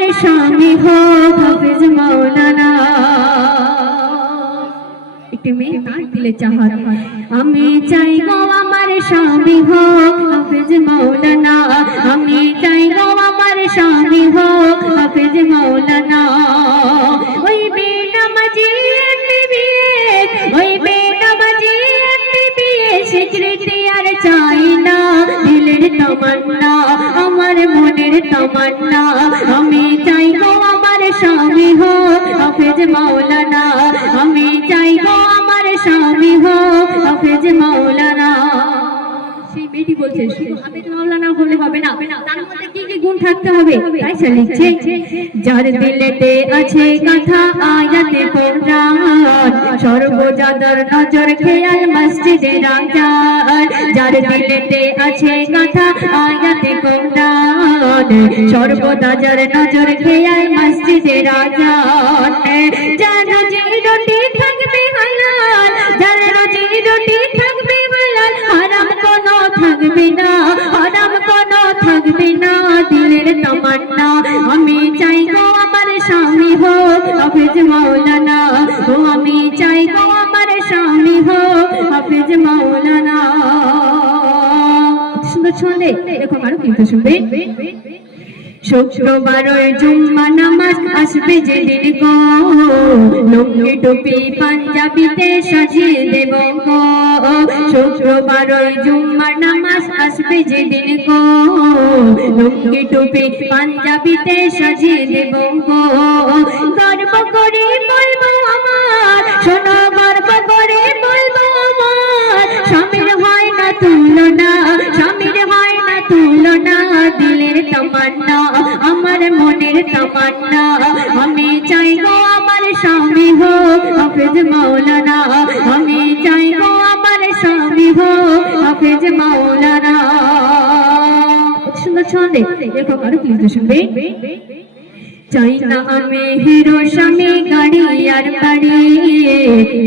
আমার স্বামী হোক হাফেজ মাওলানা। একটি মেয়ে তার দিলে চাহাত, আমি চাই গো আমার স্বামী হোক হাফেজ মাওলানা, আমি চাই গো আমার স্বামী হোক হাফেজ মাওলানা। ওই বেনামাজি MBBS, ওই বেনামাজি MBBS স্বীকৃতি আর চাই না, দিলের তামান্না আমার মনের তামান্না। আমি চাই গো আমার স্বামী হোক হাফেজ মাওলানা, আমি চাই গো আমার স্বামী হোক হাফেজ মাওলানা। সেই মেয়েটি বলছে শুধু হাফেজ মাওলানা হলে হবে না, তার মধ্যে কি কি গুণ থাকতে হবে? তাই সে লিখছে, যার দিলেতে আছে কথা আয়াতে কোরআন, সর্বজাদার নজর খেয়াল মসজিদে রাজার। যার দিলেতে আছে কথা আয়াতে কোরআন, সর্বজাদার নজর খেয়াল মসজিদে রাজার। যার রুজি রুটি থাকবে হালাল, যার রুজি রুটি থাকবে হালাল, হারাম কোনো থাকবে না, হারাম কোনো থাকবে না, দিলের তামান্না। আমি চাই গো আমার স্বামী হোক হাফেজ মাওলানা, ও আমি চাই গো আমার স্বামী হোক হাফেজ মাওলানা। সুন্দর ছন্দে দেখো আরো কিন্তু শুনবে। শুক্রবার জুম্মা নামাজ আসবে যেদিন গো, লুঙ্গি টুপি পাঞ্জাবিতে সাজিয়ে দেব গো। শুক্রবার জুম্মা নামাজ আসবে যেদিন গো, লুঙ্গি টুপি পাঞ্জাবিতে সাজিয়ে দেব গো। গর্ব করে বলবো আমার, শোনো গর্ব করে বলবো আমার, স্বামীর হয় না তুলনা, স্বামীর হয় না তুলনা, দিলের তামান্না আমার মনের তামান্না। আমি চাই গো আমার স্বামী হোক হাফেজ মাওলানা, আমি চাই গো আমার স্বামী হোক হাফেজ মাওলানা। সুন্দর ছন্দে দেখো আরো প্লিজ শুনবে। চাই না আমি হিরো স্বামী গাড়ি আর বাড়ি,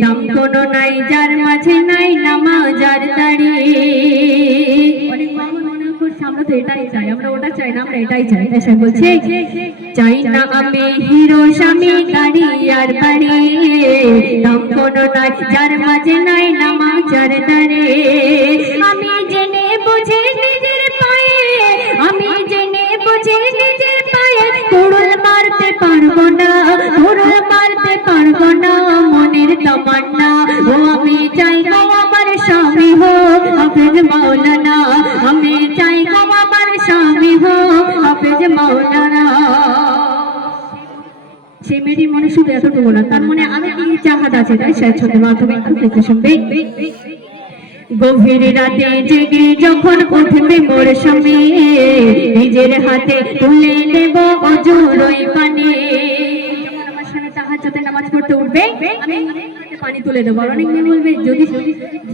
দাম কোনো নাই যার মাঝে নাই নামাজ আর দাড়ি। আমরা তো এটাই চাই, আমরা ওটা চাই না, আমরা এটাই চাই। এসে বলছে চাই না আমি হিরো স্বামী গাড়ি আর বাড়ি, দাম কোনো নাই যার মাঝে নাই নামাজ আর দাড়ি। আমি জেনে বুঝে নিজের পায়ে, আমি জেনে বুঝে নিজের পায়ে কুড়ুল মারতে পারবো না, কুড়ুল মারতে পারবো না, মনের তামান্না। ও আমি চাই গো আমার স্বামী হোক হাফেজ মাওলানা, আমি চাই গো আমার স্বামী হোক হাফেজ মাওলানা। সেই মেয়েটির মনে শুধু এতটুকু না, তার মনে আমি কি চাহাত আছে, তাই সে ছোট মাধ্যমে একটু দেখে শুনবে। গভীর রাতে জেগে যখন উঠবে মোর স্বামী, নিজের হাতে তুলে নেব অজুর ওই পানি। যখন আমার স্বামী তাহাজ্জুদে নামাজ পড়তে উঠবে, আমি পানি তুলে দেবো। অনেক মেয়ে বলবে যদি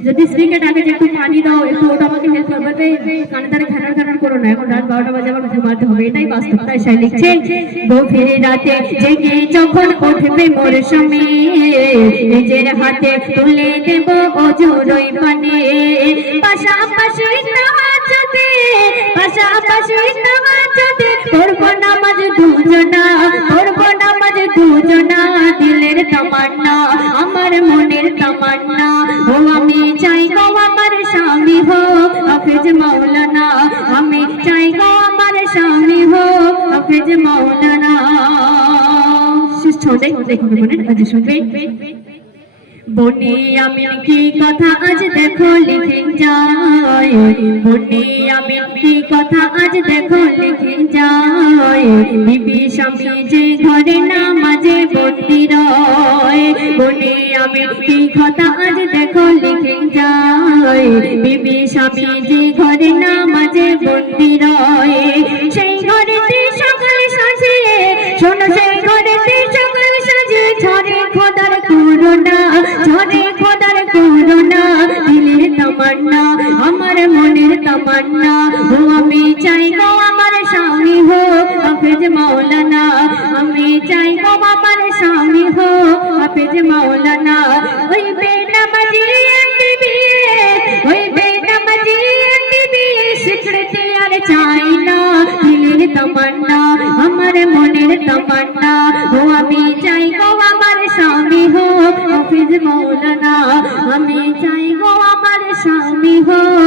যদি স্ত্রীকে ডাকে যে একটু পানি দাও, একটু ওটা আমাকে হেল্প করবে, কানে তারে খানার খানার করো না, এখন রাত 12টা বাজে আমার ঘুমাতে হবে, এটাই বাস্তব। তাই সে লিখছে, গভীর রাতে জেগে যখন উঠবে মোর স্বামী, নিজের হাতে তুলে দেব অজুর ওই পানি। পাশাপাশি তাহাজ্জুদে, পাশাপাশি তাহাজ্জুদে করব নামাজ দুজনা, করব নামাজ দুজনা, দিলের তামান্না আমার মনের তামান্না। ও আমি চাই গো আমার স্বামী হোক হাফেজ মাওলানা, আমি চাই গো আমার স্বামী হোক হাফেজ মাওলানা। শেষ ছন্দে দেখো মনের আজ শুনবে। বনি আমিন কি কথা আজ দেখো লিখে যায়, বনি আমিন কি কথা আজ দেখো লিখে যায়, বিবি স্বামী যে ঘরে নামাজে বন্দি রয়। বনি আমিন কি কথা আজ দেখো লিখে যায়, বিবি স্বামী যে ঘরে নামাজে বন্দি রয়। সেই ঘরেতে সকাল সাজে, শোনো সেই ঘরেতে সকাল সাজে, ঝরে খোদার করুণা, ঝরে খোদার করুণা, দিলের তামান্না আমার মনের তামান্না। ও আমি চাই গো আমার স্বামী হোক হাফেজ মাওলানা, আমি চাই গো আমার স্বামী হোক হাফেজ মাওলানা। ওই বেনামাজি MBBS, ওই বেনামাজি MBBS স্বীকৃতি আর চাই না, দিলের তামান্না আমার মনের মনের তামান্না ও আমি চাই গো আমার স্বামী হোক হাফিজ মৌলানা আমি চাই গো আমার স্বামী হোক